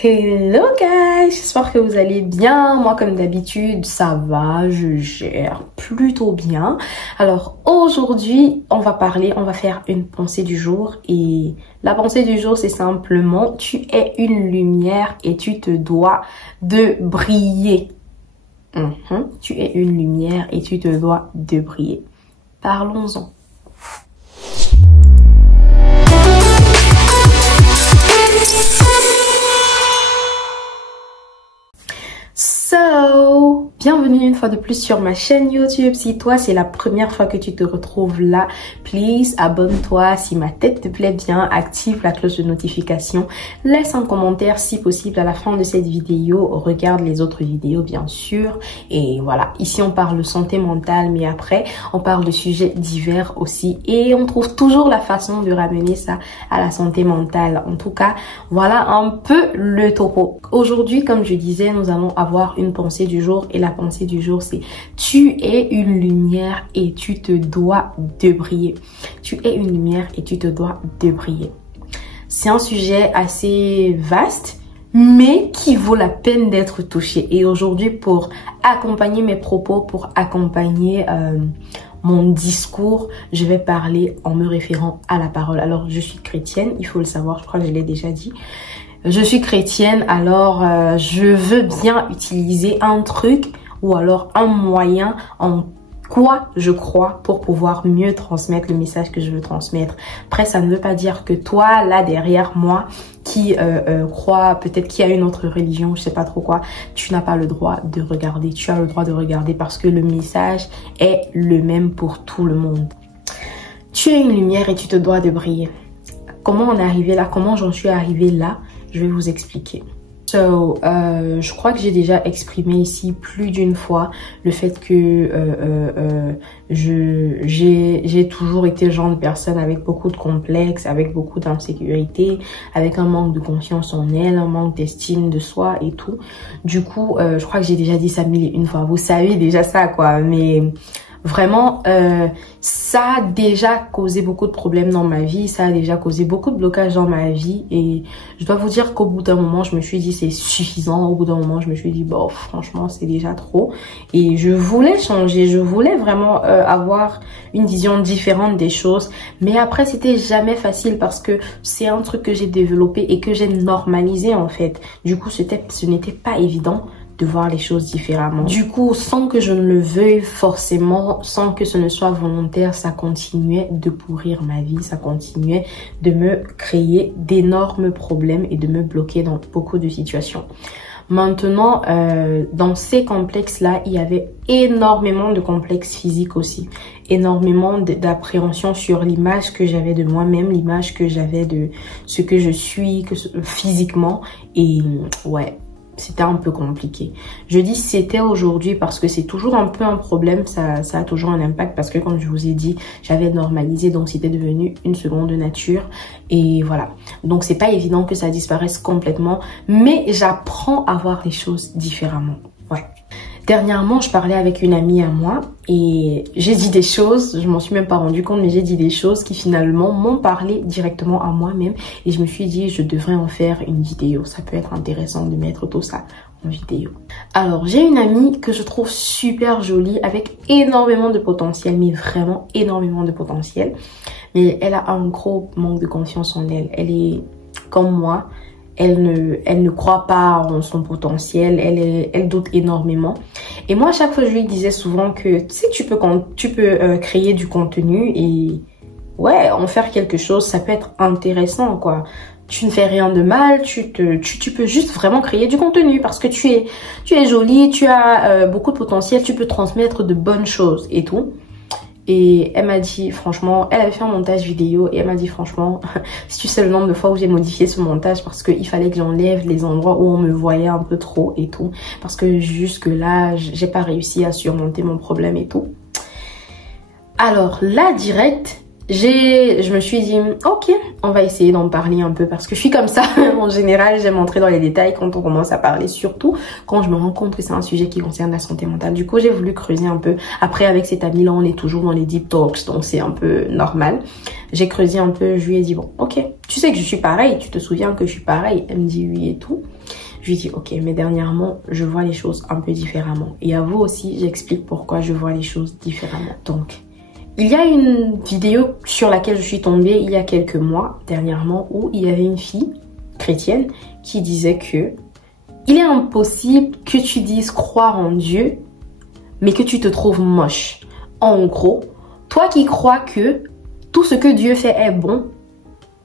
Hello guys, j'espère que vous allez bien. Moi comme d'habitude ça va, je gère plutôt bien. Alors aujourd'hui on va faire une pensée du jour. Et la pensée du jour c'est simplement: tu es une lumière et tu te dois de briller. Tu es une lumière et tu te dois de briller. Parlons-en. So, bienvenue une fois de plus sur ma chaîne YouTube. Si toi c'est la première fois que tu te retrouves là, please abonne-toi. Si ma tête te plaît bien, active la cloche de notification, laisse un commentaire si possible à la fin de cette vidéo, regarde les autres vidéos bien sûr. Et voilà, ici on parle de santé mentale, mais après on parle de sujets divers aussi, et on trouve toujours la façon de ramener ça à la santé mentale. En tout cas, voilà un peu le topo. Aujourd'hui, comme je disais, nous allons avoir une pensée du jour, et la pensée du jour c'est: tu es une lumière et tu te dois de briller. Tu es une lumière et tu te dois de briller. C'est un sujet assez vaste, mais qui vaut la peine d'être touché. Et aujourd'hui, pour accompagner mes propos, pour accompagner mon discours, je vais parler en me référant à la parole. Alors, je suis chrétienne, il faut le savoir, je crois que je l'ai déjà dit. Je suis chrétienne, alors je veux bien utiliser un truc ou alors un moyen en quoi je crois pour pouvoir mieux transmettre le message que je veux transmettre. Après, ça ne veut pas dire que toi, là derrière moi, qui croit, peut-être qui a une autre religion, je sais pas trop quoi, tu n'as pas le droit de regarder. Tu as le droit de regarder parce que le message est le même pour tout le monde. Tu es une lumière et tu te dois de briller. Comment on est arrivé là? Comment j'en suis arrivée là? Je vais vous expliquer. Je crois que j'ai déjà exprimé ici plus d'une fois le fait que j'ai toujours été le genre de personne avec beaucoup de complexes, avec beaucoup d'insécurité, avec un manque de confiance en elle, un manque d'estime de soi et tout. Du coup, je crois que j'ai déjà dit ça 1001 fois. Vous savez déjà ça quoi, mais vraiment, ça a déjà causé beaucoup de problèmes dans ma vie, ça a déjà causé beaucoup de blocages dans ma vie, et je dois vous dire qu'au bout d'un moment, je me suis dit c'est suffisant. Au bout d'un moment, je me suis dit bon, franchement, c'est déjà trop, et je voulais changer, je voulais vraiment avoir une vision différente des choses, mais après, c'était jamais facile parce que c'est un truc que j'ai développé et que j'ai normalisé en fait. Du coup, ce n'était pas évident de voir les choses différemment. Du coup, sans que je ne le veuille forcément, sans que ce ne soit volontaire, ça continuait de pourrir ma vie, ça continuait de me créer d'énormes problèmes et de me bloquer dans beaucoup de situations. Maintenant, dans ces complexes-là, il y avait énormément de complexes physiques aussi. Énormément d'appréhension sur l'image que j'avais de moi-même, l'image que j'avais de ce que je suis physiquement. Et ouais, c'était un peu compliqué. Je dis c'était aujourd'hui parce que c'est toujours un peu un problème, ça a toujours un impact parce que comme je vous ai dit, j'avais normalisé, donc c'était devenu une seconde nature, et voilà. Donc c'est pas évident que ça disparaisse complètement, mais j'apprends à voir les choses différemment. Ouais. Dernièrement, je parlais avec une amie à moi et j'ai dit des choses, je m'en suis même pas rendu compte, mais j'ai dit des choses qui finalement m'ont parlé directement à moi-même, et je me suis dit je devrais en faire une vidéo. Ça peut être intéressant de mettre tout ça en vidéo. Alors, j'ai une amie que je trouve super jolie, avec énormément de potentiel, mais vraiment énormément de potentiel. Mais elle a un gros manque de confiance en elle. Elle est comme moi. Elle ne croit pas en son potentiel, elle doute énormément. Et moi, à chaque fois, je lui disais souvent que tu sais, tu peux créer du contenu et ouais, en faire quelque chose, ça peut être intéressant quoi. Tu ne fais rien de mal, tu peux juste vraiment créer du contenu parce que tu es jolie, tu as beaucoup de potentiel, tu peux transmettre de bonnes choses et tout. Et elle m'a dit franchement, elle avait fait un montage vidéo et elle m'a dit franchement, si tu sais le nombre de fois où j'ai modifié ce montage parce qu'il fallait que j'enlève les endroits où on me voyait un peu trop et tout, parce que jusque là j'ai pas réussi à surmonter mon problème et tout. Alors là direct, je me suis dit ok, on va essayer d'en parler un peu parce que je suis comme ça en général, j'aime entrer dans les détails quand on commence à parler, surtout quand je me rends compte que c'est un sujet qui concerne la santé mentale. Du coup j'ai voulu creuser un peu. Après avec cette amie là on est toujours dans les deep talks, donc c'est un peu normal. J'ai creusé un peu, je lui ai dit bon ok, tu sais que je suis pareille, tu te souviens que je suis pareille? Elle me dit oui et tout. Je lui dis ok, mais dernièrement, je vois les choses un peu différemment. Et à vous aussi, j'explique pourquoi je vois les choses différemment. Donc, il y a une vidéo sur laquelle je suis tombée il y a quelques mois, dernièrement, où il y avait une fille chrétienne qui disait que il est impossible que tu dises croire en Dieu, mais que tu te trouves moche. En gros, toi qui crois que tout ce que Dieu fait est bon,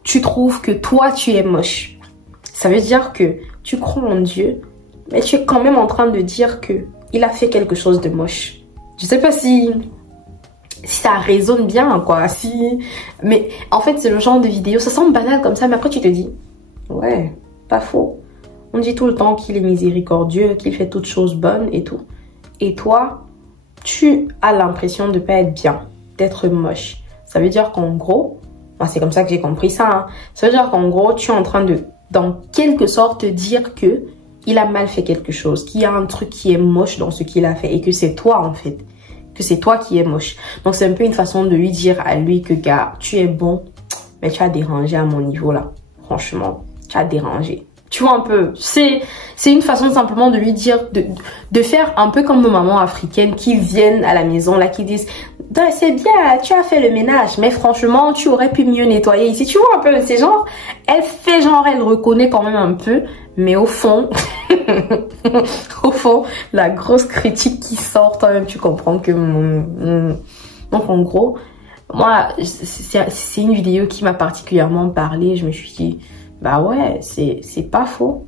tu trouves que toi tu es moche. Ça veut dire que tu crois en Dieu, mais tu es quand même en train de dire que il a fait quelque chose de moche. Je sais pas si ça résonne bien, quoi. Mais en fait, c'est le genre de vidéo, ça semble banal comme ça, mais après tu te dis, ouais, pas faux. On dit tout le temps qu'il est miséricordieux, qu'il fait toutes choses bonnes et tout. Et toi, tu as l'impression de pas être bien, d'être moche. Ça veut dire qu'en gros, moi c'est comme ça que j'ai compris ça, hein. Ça veut dire qu'en gros, tu es en train de, dans quelque sorte, dire que il a mal fait quelque chose, qu'il y a un truc qui est moche dans ce qu'il a fait et que c'est toi en fait, que c'est toi qui es moche. Donc c'est un peu une façon de lui dire à lui que gars, tu es bon, mais tu as dérangé à mon niveau là. Franchement, tu as dérangé. Tu vois un peu, c'est une façon simplement de lui dire, de faire un peu comme nos mamans africaines qui viennent à la maison là, qui disent c'est bien, tu as fait le ménage, mais franchement, tu aurais pu mieux nettoyer ici. Tu vois un peu, c'est genre, elle fait genre, elle reconnaît quand même un peu, mais au fond, au fond, la grosse critique qui sort, toi-même, tu comprends que... Donc en gros, moi, c'est une vidéo qui m'a particulièrement parlé. Je me suis dit, bah ouais, c'est pas faux.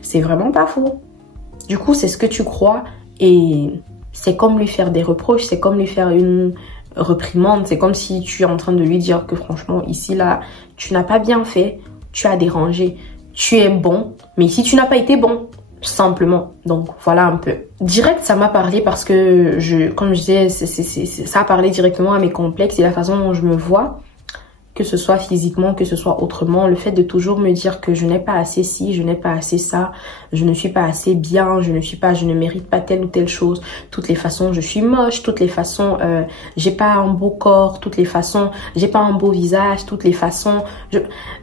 C'est vraiment pas faux. Du coup, c'est ce que tu crois et c'est comme lui faire des reproches, c'est comme lui faire une reprimande. C'est comme si tu es en train de lui dire que franchement, ici, là, tu n'as pas bien fait, tu as dérangé, tu es bon, mais ici, tu n'as pas été bon. Simplement. Donc voilà un peu. Direct, ça m'a parlé parce que comme je disais, ça a parlé directement à mes complexes et la façon dont je me vois, que ce soit physiquement, que ce soit autrement. Le fait de toujours me dire que je n'ai pas assez ci, je n'ai pas assez ça, je ne suis pas assez bien, je ne mérite pas telle ou telle chose. Toutes les façons, je suis moche. Toutes les façons, j'ai pas un beau corps. Toutes les façons, j'ai pas un beau visage. Toutes les façons,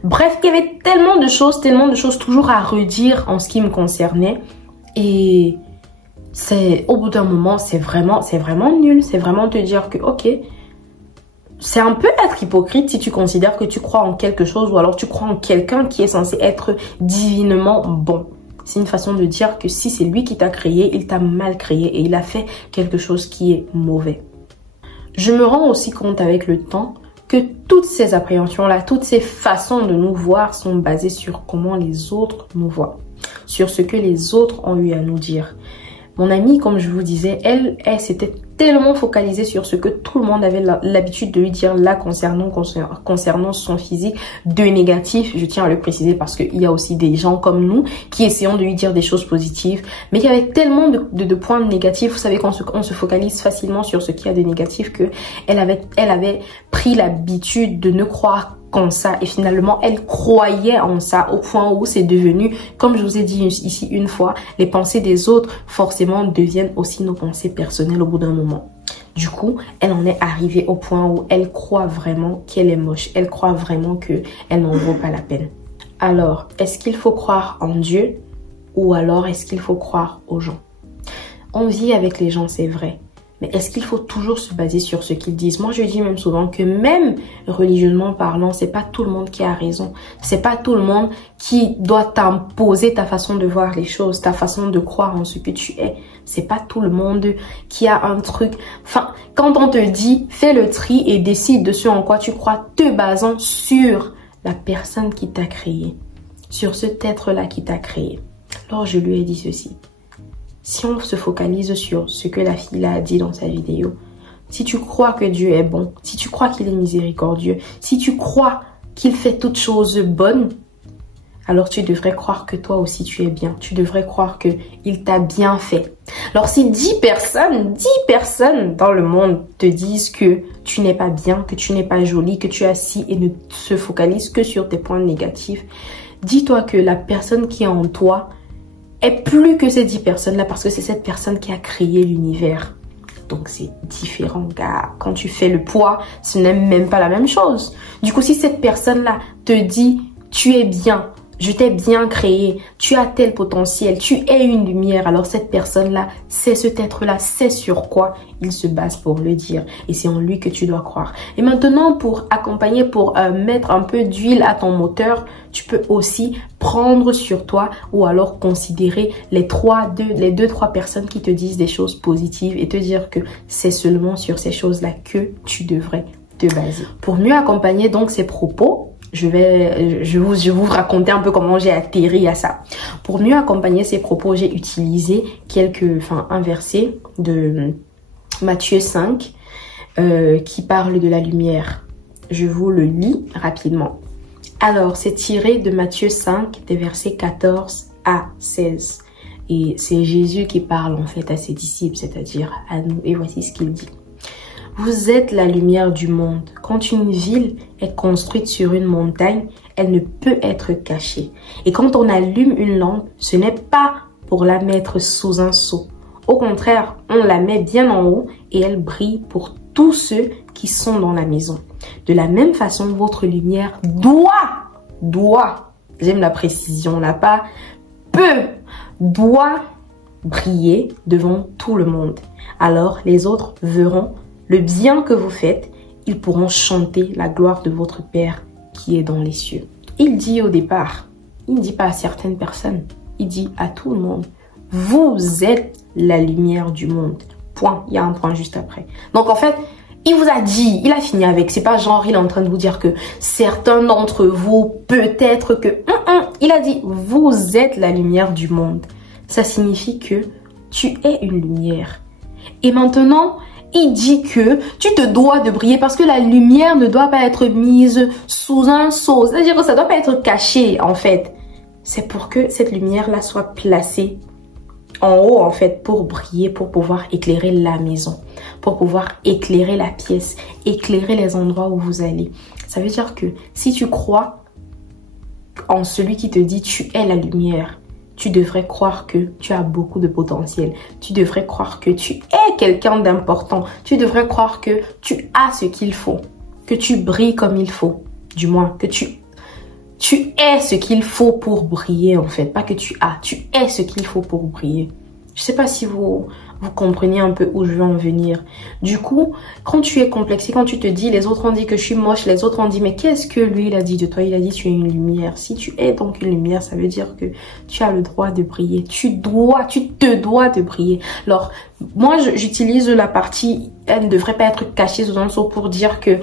bref, il y avait tellement de choses toujours à redire en ce qui me concernait. Et au bout d'un moment, c'est vraiment nul. C'est vraiment te dire que, ok, c'est un peu être hypocrite si tu considères que tu crois en quelque chose ou alors tu crois en quelqu'un qui est censé être divinement bon. C'est une façon de dire que si c'est lui qui t'a créé, il t'a mal créé et il a fait quelque chose qui est mauvais. Je me rends aussi compte avec le temps que toutes ces appréhensions-là, toutes ces façons de nous voir sont basées sur comment les autres nous voient, sur ce que les autres ont eu à nous dire. Mon amie, comme je vous disais, elle s'était tellement focalisée sur ce que tout le monde avait l'habitude de lui dire là concernant son physique de négatif. Je tiens à le préciser parce qu'il y a aussi des gens comme nous qui essayons de lui dire des choses positives. Mais il y avait tellement de points négatifs. Vous savez qu'on se focalise facilement sur ce qu'il y a de négatif que elle avait pris l'habitude de ne croire qu'en ça et finalement elle croyait en ça au point où c'est devenu, comme je vous ai dit ici une fois, les pensées des autres forcément deviennent aussi nos pensées personnelles au bout d'un moment. Du coup, elle en est arrivée au point où elle croit vraiment qu'elle est moche, elle croit vraiment qu'elle n'en vaut pas la peine. Alors, est-ce qu'il faut croire en Dieu ou alors est-ce qu'il faut croire aux gens? On vit avec les gens, c'est vrai. Mais est-ce qu'il faut toujours se baser sur ce qu'ils disent? Moi, je dis même souvent que même religieusement parlant, c'est pas tout le monde qui a raison. C'est pas tout le monde qui doit t'imposer ta façon de voir les choses, ta façon de croire en ce que tu es. C'est pas tout le monde qui a un truc. Enfin, quand on te dit, fais le tri et décide de ce en quoi tu crois, te basant sur la personne qui t'a créé, sur cet être-là qui t'a créé. Alors, je lui ai dit ceci. Si on se focalise sur ce que la fille a dit dans sa vidéo, si tu crois que Dieu est bon, si tu crois qu'il est miséricordieux, si tu crois qu'il fait toutes choses bonnes, alors tu devrais croire que toi aussi tu es bien. Tu devrais croire qu'il t'a bien fait. Alors si 10 personnes dans le monde te disent que tu n'es pas bien, que tu n'es pas jolie, que tu es assis et ne se focalise que sur tes points négatifs, dis-toi que la personne qui est en toi est plus que ces 10 personnes-là parce que c'est cette personne qui a créé l'univers. Donc c'est différent, car quand tu fais le poids, ce n'est même pas la même chose. Du coup, si cette personne-là te dit, tu es bien, je t'ai bien créé, tu as tel potentiel, tu es une lumière, alors cette personne-là, c'est cet être-là, c'est sur quoi il se base pour le dire. Et c'est en lui que tu dois croire. Et maintenant, pour accompagner, pour mettre un peu d'huile à ton moteur, tu peux aussi prendre sur toi ou alors considérer les deux, trois personnes qui te disent des choses positives et te dire que c'est seulement sur ces choses-là que tu devrais te baser. Pour mieux accompagner donc ces propos, je vais vous raconter un peu comment j'ai atterri à ça. Pour mieux accompagner ces propos, j'ai utilisé un verset de Matthieu 5 qui parle de la lumière. Je vous le lis rapidement. Alors, c'est tiré de Matthieu 5, des versets 14 à 16. Et c'est Jésus qui parle en fait à ses disciples, c'est-à-dire à nous. Et voici ce qu'il dit. Vous êtes la lumière du monde. Quand une ville est construite sur une montagne, elle ne peut être cachée. Et quand on allume une lampe, ce n'est pas pour la mettre sous un seau. Au contraire, on la met bien en haut et elle brille pour tous ceux qui sont dans la maison. De la même façon, votre lumière doit, j'aime la précision là, pas doit briller devant tout le monde. Alors les autres verront le bien que vous faites, ils pourront chanter la gloire de votre Père qui est dans les cieux. Il dit au départ, il ne dit pas à certaines personnes, il dit à tout le monde, vous êtes la lumière du monde. Point, il y a un point juste après. Donc en fait, il vous a dit, il a fini avec, c'est pas genre il est en train de vous dire que certains d'entre vous, peut-être que... Il a dit, vous êtes la lumière du monde. Ça signifie que tu es une lumière. Et maintenant... il dit que tu te dois de briller parce que la lumière ne doit pas être mise sous un seau. C'est-à-dire que ça ne doit pas être caché en fait. C'est pour que cette lumière-là soit placée en haut en fait pour briller, pour pouvoir éclairer la maison, pour pouvoir éclairer la pièce, éclairer les endroits où vous allez. Ça veut dire que si tu crois en celui qui te dit tu es la lumière, tu devrais croire que tu as beaucoup de potentiel. Tu devrais croire que tu es quelqu'un d'important. Tu devrais croire que tu as ce qu'il faut. Que tu brilles comme il faut. Du moins, que tu es ce qu'il faut pour briller en fait. Pas que tu as. Tu es ce qu'il faut pour briller. Je sais pas si vous comprenez un peu où je veux en venir. Du coup, quand tu es complexé, quand tu te dis, les autres ont dit que je suis moche, les autres ont dit, mais qu'est-ce que lui, il a dit de toi? Il a dit, tu es une lumière. Si tu es donc une lumière, ça veut dire que tu as le droit de briller. Tu te dois de briller. Alors, moi, j'utilise la partie, elle ne devrait pas être cachée sous un seau pour dire que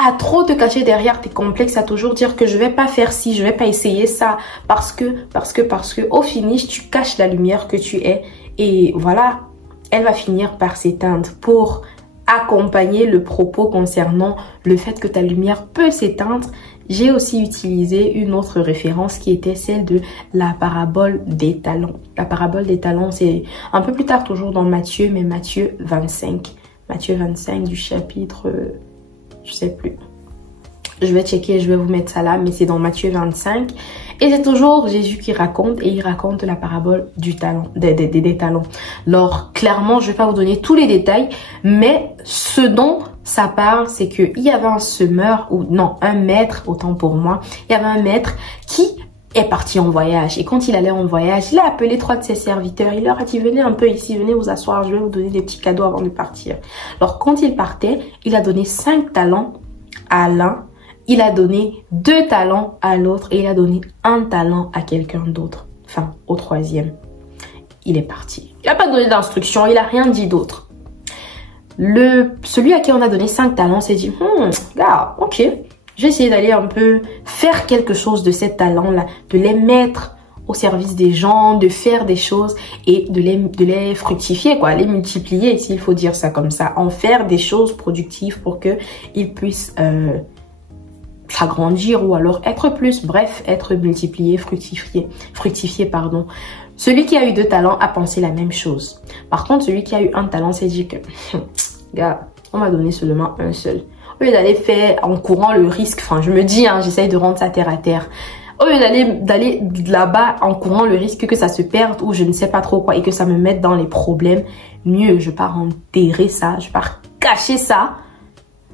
à trop te cacher derrière tes complexes, à toujours dire que je vais pas faire ci, je vais pas essayer ça, parce que, au finish, tu caches la lumière que tu es, et voilà, elle va finir par s'éteindre. Pour accompagner le propos concernant le fait que ta lumière peut s'éteindre, j'ai aussi utilisé une autre référence qui était celle de la parabole des talents. La parabole des talents, c'est un peu plus tard, toujours dans Matthieu, mais Matthieu 25. Matthieu 25 du chapitre... je sais plus. Je vais checker, je vais vous mettre ça là, mais c'est dans Matthieu 25. Et c'est toujours Jésus qui raconte, et il raconte la parabole du talent, des talents. Alors, clairement, je vais pas vous donner tous les détails, mais ce dont ça parle, c'est qu'il y avait un semeur, ou non, un maître, autant pour moi. Il y avait un maître qui est parti en voyage. Et quand il allait en voyage, il a appelé 3 de ses serviteurs. Il leur a dit, venez un peu ici, venez vous asseoir, je vais vous donner des petits cadeaux avant de partir. Alors, quand il partait, il a donné 5 talents à l'un, il a donné 2 talents à l'autre et il a donné 1 talent à quelqu'un d'autre. Enfin, au 3e. Il est parti. Il n'a pas donné d'instruction, il n'a rien dit d'autre. Celui à qui on a donné 5 talents s'est dit, là, ok, je vais essayer d'aller un peu faire quelque chose de ces talents-là, de les mettre au service des gens, de faire des choses et de les fructifier, quoi, les multiplier, s'il faut dire ça comme ça, en faire des choses productives pour qu'ils puissent s'agrandir ou alors être plus, bref, être multiplié, fructifié, pardon. Celui qui a eu 2 talents a pensé la même chose. Par contre, celui qui a eu 1 talent s'est dit que, gars, on m'a donné seulement un seul. Au lieu d'aller faire en courant le risque, enfin, je me dis, j'essaye de rendre ça terre à terre. Au lieu d'aller là-bas en courant le risque que ça se perde ou je ne sais pas trop quoi et que ça me mette dans les problèmes, mieux je pars enterrer ça, je pars cacher ça.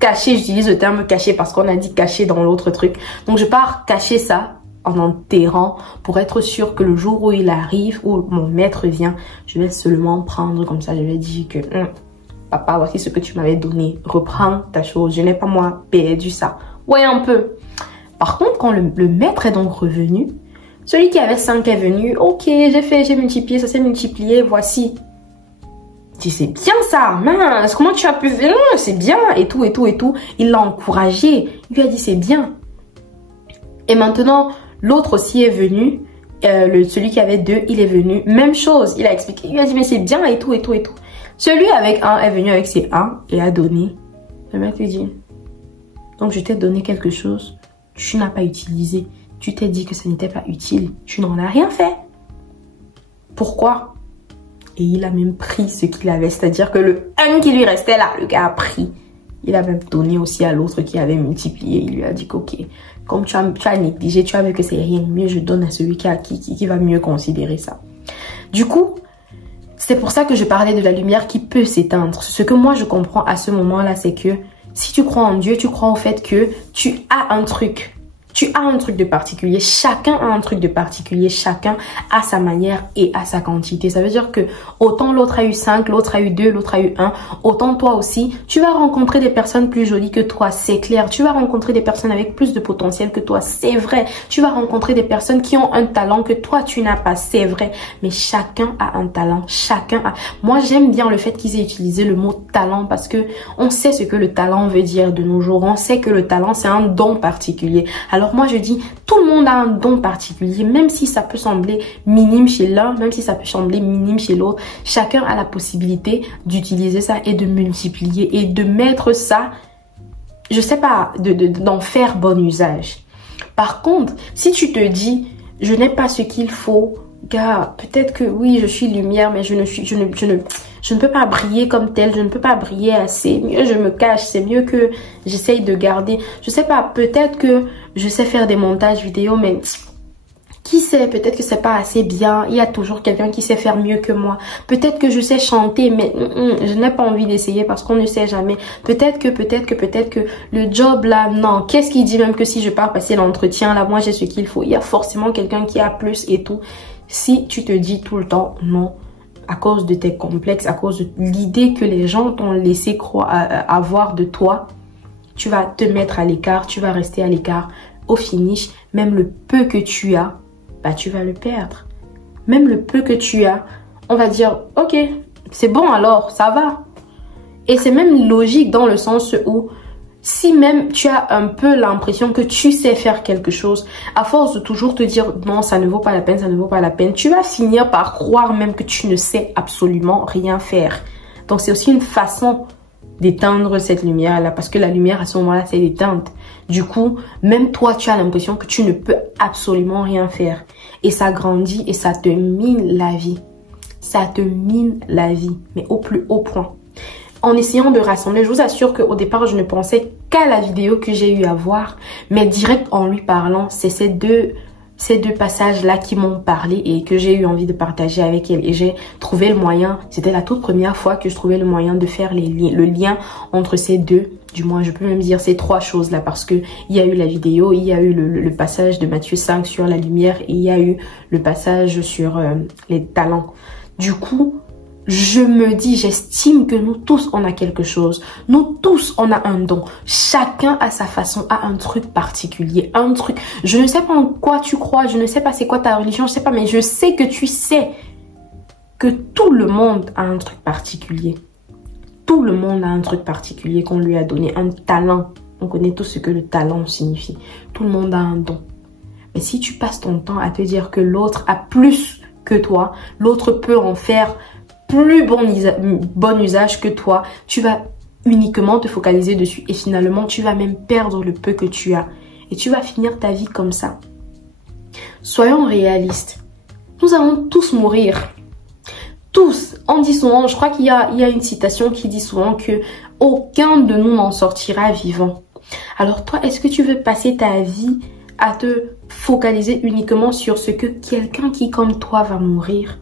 Cacher, j'utilise le terme cacher parce qu'on a dit cacher dans l'autre truc. Donc je pars cacher ça en enterrant pour être sûr que le jour où il arrive, où mon maître vient, je vais seulement prendre comme ça. Je vais dire que papa, voici ce que tu m'avais donné. Reprends ta chose. Je n'ai pas moi perdu ça. Ouais, un peu. Par contre, quand le maître est donc revenu, celui qui avait 5 est venu. Ok, j'ai multiplié, ça s'est multiplié, voici. Je dis, c'est bien ça, mince, comment tu as pu venir? C'est bien, et tout, et tout, et tout. Il l'a encouragé. Il lui a dit, c'est bien. Et maintenant, l'autre aussi est venu. Celui qui avait 2, il est venu. Même chose, il a expliqué. Il a dit, mais c'est bien, et tout, et tout, et tout. Celui avec 1 est venu avec ses 1 et a donné. Le mec lui dit, donc je t'ai donné quelque chose, tu n'as pas utilisé. Tu t'es dit que ça n'était pas utile. Tu n'en as rien fait. Pourquoi? Et il a même pris ce qu'il avait. C'est-à-dire que le 1 qui lui restait là, le gars a pris. Il a même donné aussi à l'autre qui avait multiplié. Il lui a dit qu'ok, comme tu as négligé, tu as vu que c'est rien, mieux je donne à celui qui va mieux considérer ça. Du coup, c'est pour ça que je parlais de la lumière qui peut s'éteindre. Ce que moi je comprends à ce moment-là, c'est que si tu crois en Dieu, tu crois au fait que tu as un truc. Tu as un truc de particulier. Chacun a un truc de particulier. Chacun a sa manière et a sa quantité. Ça veut dire que autant l'autre a eu 5, l'autre a eu 2, l'autre a eu 1, autant toi aussi, tu vas rencontrer des personnes plus jolies que toi, c'est clair. Tu vas rencontrer des personnes avec plus de potentiel que toi, c'est vrai. Tu vas rencontrer des personnes qui ont un talent que toi, tu n'as pas, c'est vrai. Mais chacun a un talent. Chacun a... Moi, j'aime bien le fait qu'ils aient utilisé le mot talent parce que on sait ce que le talent veut dire de nos jours. On sait que le talent, c'est un don particulier. Alors moi je dis, tout le monde a un don particulier, même si ça peut sembler minime chez l'un, même si ça peut sembler minime chez l'autre, chacun a la possibilité d'utiliser ça et de multiplier et de mettre ça, je sais pas, d'en faire bon usage. Par contre, si tu te dis, je n'ai pas ce qu'il faut, gars, peut-être que oui, je suis lumière, mais je ne peux pas briller comme tel, je ne peux pas briller assez. Mieux je me cache, c'est mieux que j'essaye de garder. Je sais pas, peut-être que je sais faire des montages vidéo, mais qui sait, peut-être que c'est pas assez bien. Il y a toujours quelqu'un qui sait faire mieux que moi. Peut-être que je sais chanter, mais je n'ai pas envie d'essayer parce qu'on ne sait jamais. Peut-être que le job là, non. Qu'est-ce qui dit même que si je pars passer l'entretien là, moi j'ai ce qu'il faut. Il y a forcément quelqu'un qui a plus et tout. Si tu te dis tout le temps non, à cause de tes complexes, à cause de l'idée que les gens t'ont laissé avoir de toi, tu vas te mettre à l'écart, tu vas rester à l'écart. Au finish, même le peu que tu as, bah tu vas le perdre. Même le peu que tu as, on va dire, ok, c'est bon alors, ça va. Et c'est même logique dans le sens où, si même tu as un peu l'impression que tu sais faire quelque chose, à force de toujours te dire non, ça ne vaut pas la peine, ça ne vaut pas la peine, tu vas finir par croire même que tu ne sais absolument rien faire. Donc c'est aussi une façon d'éteindre cette lumière-là, parce que la lumière à ce moment-là, c'est éteinte. Du coup, même toi, tu as l'impression que tu ne peux absolument rien faire. Et ça grandit et ça te mine la vie. Ça te mine la vie, mais au plus haut point. En essayant de rassembler, je vous assure qu'au départ, je ne pensais qu'à la vidéo que j'ai eu à voir. Mais direct en lui parlant, c'est ces deux passages-là qui m'ont parlé et que j'ai eu envie de partager avec elle. Et j'ai trouvé le moyen, c'était la toute première fois que je trouvais le moyen de faire le lien entre ces deux. Du moins, je peux même dire ces 3 choses-là parce que il y a eu la vidéo, il y a eu le passage de Matthieu 5 sur la lumière et il y a eu le passage sur les talents. Du coup, je me dis, j'estime que nous tous, on a quelque chose. Nous tous, on a un don. Chacun à sa façon a un truc particulier. Un truc. Je ne sais pas en quoi tu crois. Je ne sais pas c'est quoi ta religion. Je sais pas, mais je sais que tu sais que tout le monde a un truc particulier. Tout le monde a un truc particulier qu'on lui a donné. Un talent. On connaît tous ce que le talent signifie. Tout le monde a un don. Mais si tu passes ton temps à te dire que l'autre a plus que toi, l'autre peut en faire plus bon usage que toi, tu vas uniquement te focaliser dessus et finalement tu vas même perdre le peu que tu as et tu vas finir ta vie comme ça. Soyons réalistes, nous allons tous mourir, tous. On dit souvent, je crois qu'il y a une citation qui dit souvent que aucun de nous n'en sortira vivant. Alors toi, est-ce que tu veux passer ta vie à te focaliser uniquement sur ce que quelqu'un qui comme toi va mourir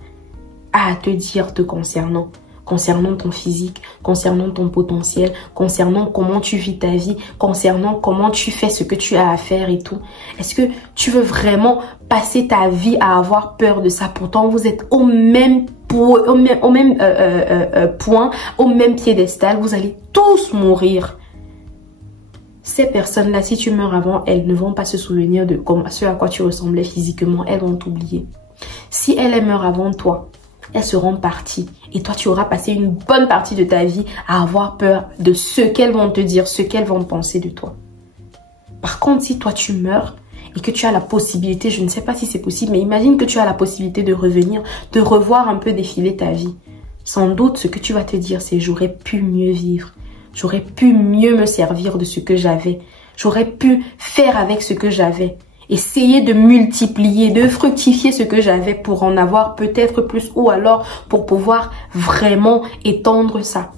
a à te dire te concernant. Concernant ton physique, concernant ton potentiel, concernant comment tu vis ta vie, concernant comment tu fais ce que tu as à faire et tout. Est-ce que tu veux vraiment passer ta vie à avoir peur de ça? Pourtant, vous êtes au même point, au même piédestal. Vous allez tous mourir. Ces personnes-là, si tu meurs avant, elles ne vont pas se souvenir de ce à quoi tu ressemblais physiquement. Elles vont t'oublier. Si elles meurent avant toi, elles seront parties. Et toi, tu auras passé une bonne partie de ta vie à avoir peur de ce qu'elles vont te dire, ce qu'elles vont penser de toi. Par contre, si toi, tu meurs et que tu as la possibilité, je ne sais pas si c'est possible, mais imagine que tu as la possibilité de revenir, de revoir un peu défiler ta vie. Sans doute, ce que tu vas te dire, c'est « j'aurais pu mieux vivre. J'aurais pu mieux me servir de ce que j'avais. J'aurais pu faire avec ce que j'avais. » Essayer de multiplier, de fructifier ce que j'avais pour en avoir peut-être plus ou alors pour pouvoir vraiment étendre ça.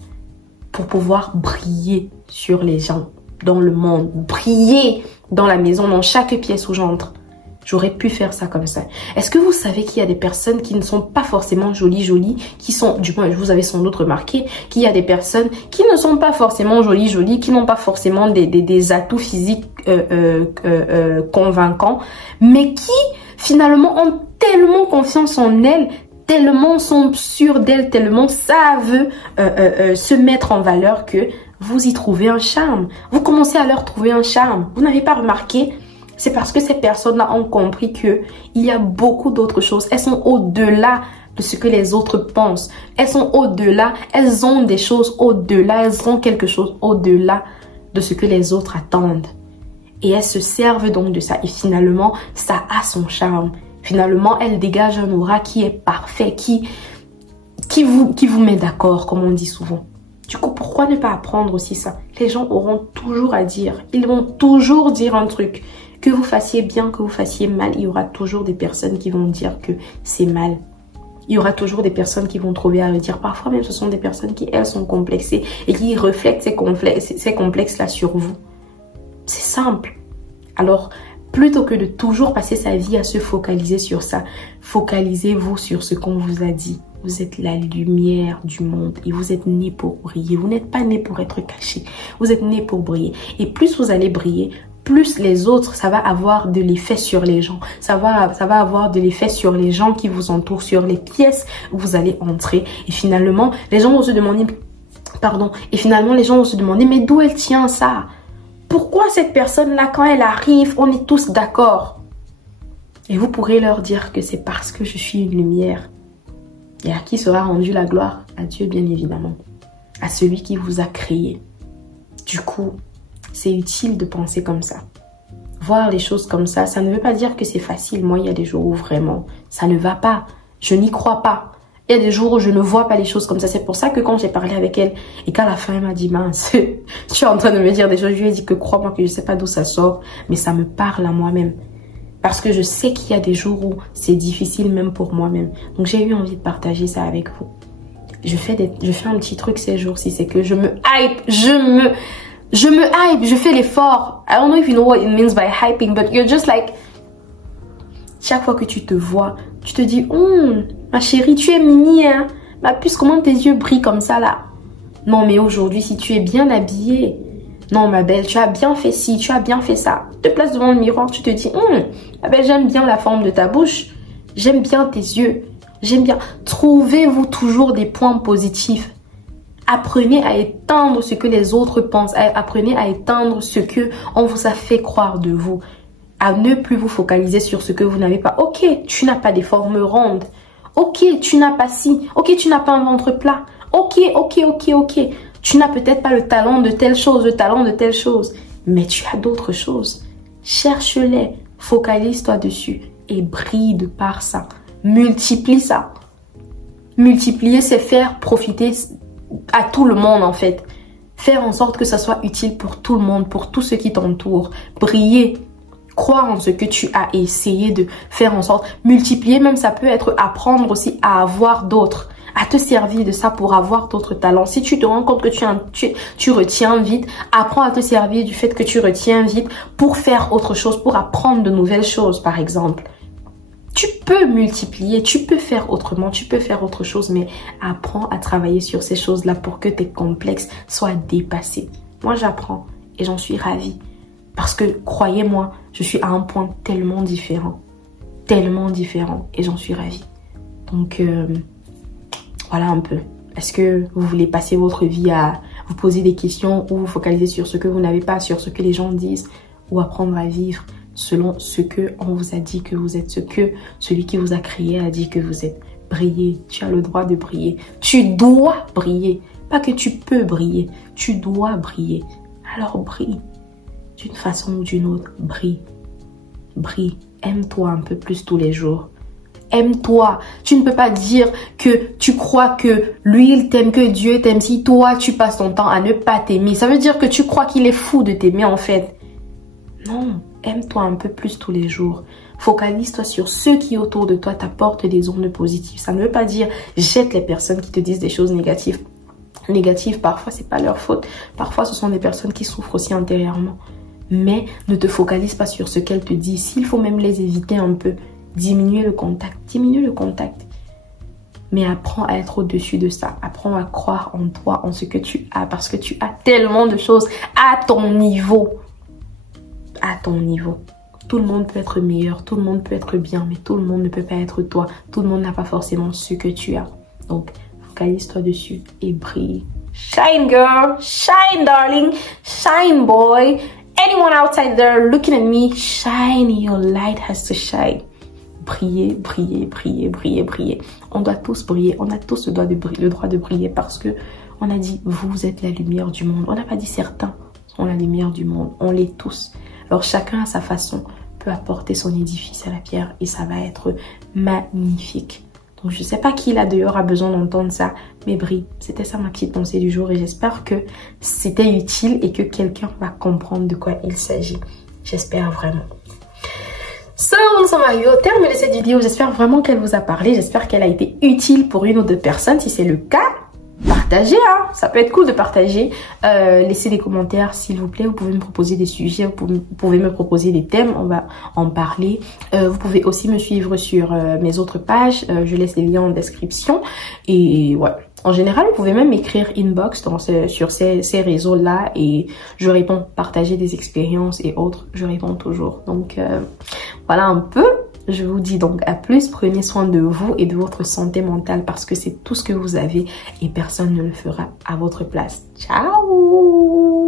Pour pouvoir briller sur les gens, dans le monde, briller dans la maison, dans chaque pièce où j'entre. J'aurais pu faire ça comme ça. Est-ce que vous savez qu'il y a des personnes qui ne sont pas forcément jolies, qui sont, du moins vous avez sans doute remarqué, qu'il y a des personnes qui ne sont pas forcément jolies, qui n'ont pas forcément des atouts physiques convaincants, mais qui finalement ont tellement confiance en elles, tellement sont sûres d'elles, tellement savent se mettre en valeur que vous y trouvez un charme. Vous commencez à leur trouver un charme. Vous n'avez pas remarqué? C'est parce que ces personnes-là ont compris qu'il y a beaucoup d'autres choses. Elles sont au-delà de ce que les autres pensent. Elles sont au-delà. Elles ont des choses au-delà. Elles ont quelque chose au-delà de ce que les autres attendent. Et elles se servent donc de ça. Et finalement, ça a son charme. Finalement, elles dégagent un aura qui est parfait, qui vous met d'accord, comme on dit souvent. Du coup, pourquoi ne pas apprendre aussi ça? Les gens auront toujours à dire. Ils vont toujours dire un truc. Que vous fassiez bien, que vous fassiez mal, il y aura toujours des personnes qui vont dire que c'est mal. Il y aura toujours des personnes qui vont trouver à le dire. Parfois même, ce sont des personnes qui, elles, sont complexées et qui reflètent ces complexes-là sur vous. C'est simple. Alors, plutôt que de toujours passer sa vie à se focaliser sur ça, focalisez-vous sur ce qu'on vous a dit. Vous êtes la lumière du monde et vous êtes né pour briller. Vous n'êtes pas né pour être caché. Vous êtes né pour briller. Et plus vous allez briller, plus les autres, ça va avoir de l'effet sur les gens. Ça va avoir de l'effet sur les gens qui vous entourent, sur les pièces où vous allez entrer. Et finalement, les gens vont se demander, mais d'où elle tient ça? Pourquoi cette personne-là, quand elle arrive, on est tous d'accord? Et vous pourrez leur dire que c'est parce que je suis une lumière. Et à qui sera rendue la gloire? À Dieu, bien évidemment. À celui qui vous a créé. Du coup, c'est utile de penser comme ça. Voir les choses comme ça, ça ne veut pas dire que c'est facile. Moi, il y a des jours où vraiment, ça ne va pas. Je n'y crois pas. Il y a des jours où je ne vois pas les choses comme ça. C'est pour ça que quand j'ai parlé avec elle et qu'à la fin, elle m'a dit, mince, tu es en train de me dire des choses. Je lui ai dit que crois-moi que je ne sais pas d'où ça sort, mais ça me parle à moi-même. Parce que je sais qu'il y a des jours où c'est difficile même pour moi-même. Donc, j'ai eu envie de partager ça avec vous. Je fais un petit truc ces jours-ci. C'est que je me hype. Je fais l'effort. I don't know if you know what it means by hyping, but you're just like... Chaque fois que tu te vois, tu te dis, ma chérie, tu es mini, hein. Ma puce, comment tes yeux brillent comme ça, là? Non, mais aujourd'hui, si tu es bien habillée, non, ma belle, tu as bien fait ci, tu as bien fait ça. Tu te places devant le miroir, tu te dis, ma belle, j'aime bien la forme de ta bouche. J'aime bien tes yeux. J'aime bien. Trouvez-vous toujours des points positifs. Apprenez à éteindre ce que les autres pensent. Apprenez à éteindre ce que on vous a fait croire de vous. À ne plus vous focaliser sur ce que vous n'avez pas. Ok, tu n'as pas des formes rondes. Ok, tu n'as pas ci. Ok, tu n'as pas un ventre plat. Ok. Tu n'as peut-être pas le talent de telle chose, mais tu as d'autres choses. Cherche-les, focalise-toi dessus et brille de par ça. Multiplie ça. Multiplier, c'est faire profiter à tout le monde en fait. Faire en sorte que ça soit utile pour tout le monde, pour tous ceux qui t'entourent. Briller. Croire en ce que tu as et essayer de faire en sorte. Multiplier, même ça peut être apprendre aussi à avoir d'autres. à te servir de ça pour avoir d'autres talents. Si tu te rends compte que tu retiens vite, apprends à te servir du fait que tu retiens vite pour faire autre chose, pour apprendre de nouvelles choses, par exemple. Tu peux multiplier, tu peux faire autrement, tu peux faire autre chose, mais apprends à travailler sur ces choses-là pour que tes complexes soient dépassés. Moi, j'apprends et j'en suis ravie. Parce que, croyez-moi, je suis à un point tellement différent et j'en suis ravie. Donc, voilà un peu. Est-ce que vous voulez passer votre vie à vous poser des questions ou vous focaliser sur ce que vous n'avez pas, sur ce que les gens disent, ou apprendre à vivre selon ce que on vous a dit que vous êtes, ce que celui qui vous a créé a dit que vous êtes? Briller, tu as le droit de briller. Tu dois briller. Pas que tu peux briller, tu dois briller. Alors brille. D'une façon ou d'une autre, brille. Brille. Aime-toi un peu plus tous les jours. Aime-toi. Tu ne peux pas dire que tu crois que lui, il t'aime, que Dieu t'aime. Si toi, tu passes ton temps à ne pas t'aimer, ça veut dire que tu crois qu'il est fou de t'aimer en fait. Non, aime-toi un peu plus tous les jours. Focalise-toi sur ceux qui autour de toi t'apportent des ondes positives. Ça ne veut pas dire jette les personnes qui te disent des choses négatives. Parfois, c'est pas leur faute. Parfois, ce sont des personnes qui souffrent aussi intérieurement. Mais ne te focalise pas sur ce qu'elles te disent. S'il faut même les éviter un peu, diminue le contact. Mais apprends à être au-dessus de ça. Apprends à croire en toi, en ce que tu as. Parce que tu as tellement de choses à ton niveau. À ton niveau. Tout le monde peut être meilleur, tout le monde peut être bien, mais tout le monde ne peut pas être toi. Tout le monde n'a pas forcément ce que tu as. Donc, focalise-toi dessus et brille. Shine girl, shine darling, shine boy. Anyone outside there looking at me, shine, your light has to shine. Briller. On doit tous briller, on a tous le droit de briller parce que on a dit vous êtes la lumière du monde. On n'a pas dit certains sont la lumière du monde, on l'est tous. Alors chacun à sa façon peut apporter son édifice à la pierre et ça va être magnifique. Donc je ne sais pas qui là dehors a besoin d'entendre ça, mais brille. C'était ça ma petite pensée du jour et j'espère que c'était utile et que quelqu'un va comprendre de quoi il s'agit. J'espère vraiment. So, nous sommes arrivés au terme de cette vidéo. J'espère vraiment qu'elle vous a parlé. J'espère qu'elle a été utile pour une ou deux personnes. Si c'est le cas, partagez, hein. Ça peut être cool de partager. Laissez des commentaires s'il vous plaît. Vous pouvez me proposer des sujets, vous pouvez me proposer des thèmes, on va en parler. Vous pouvez aussi me suivre sur mes autres pages. Je laisse les liens en description. Et ouais. En général, vous pouvez même m'écrire inbox sur ces réseaux-là et je réponds. Partager des expériences et autres, je réponds toujours. Donc voilà un peu. Je vous dis donc à plus. Prenez soin de vous et de votre santé mentale parce que c'est tout ce que vous avez et personne ne le fera à votre place. Ciao!